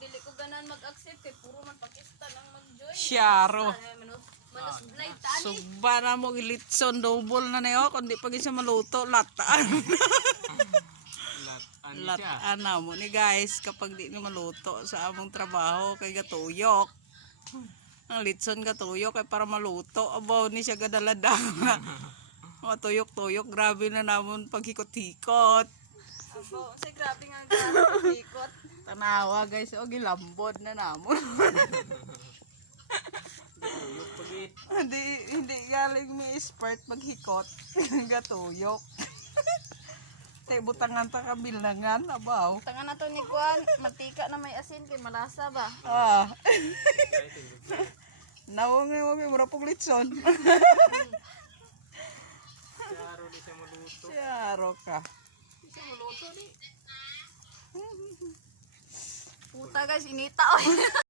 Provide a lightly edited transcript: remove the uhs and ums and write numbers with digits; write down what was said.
dili ko ganan mag-accept kay puro man Pakistan ang mag-join. Syaro. Manos blind tani. Sugba na mo gilitson double na niyo kundi pag isa maluto lataan. Lataan na mo ni guys kapag di ni maluto sa among trabaho kay gatuyok. Ang litson gatuyok kay para maluto abaw ni siya gadaladanga. Mga tuyok-tuyok grabe na namon paghikot-hikot. Abo, say grabe nga ikot. Tanawa guys, o gilambod na namon. hindi galing may expert maghikot. Gatuyok. Tay butangan ta kabilangan abaw. Tangan na to ni Kuan, mantika na may asin kay malasa ba? Ah. Nawong mo may mura pong litson. Syaro di siya maluto. Syaro ka. Isa maluto ni. Puta guys, inita oy.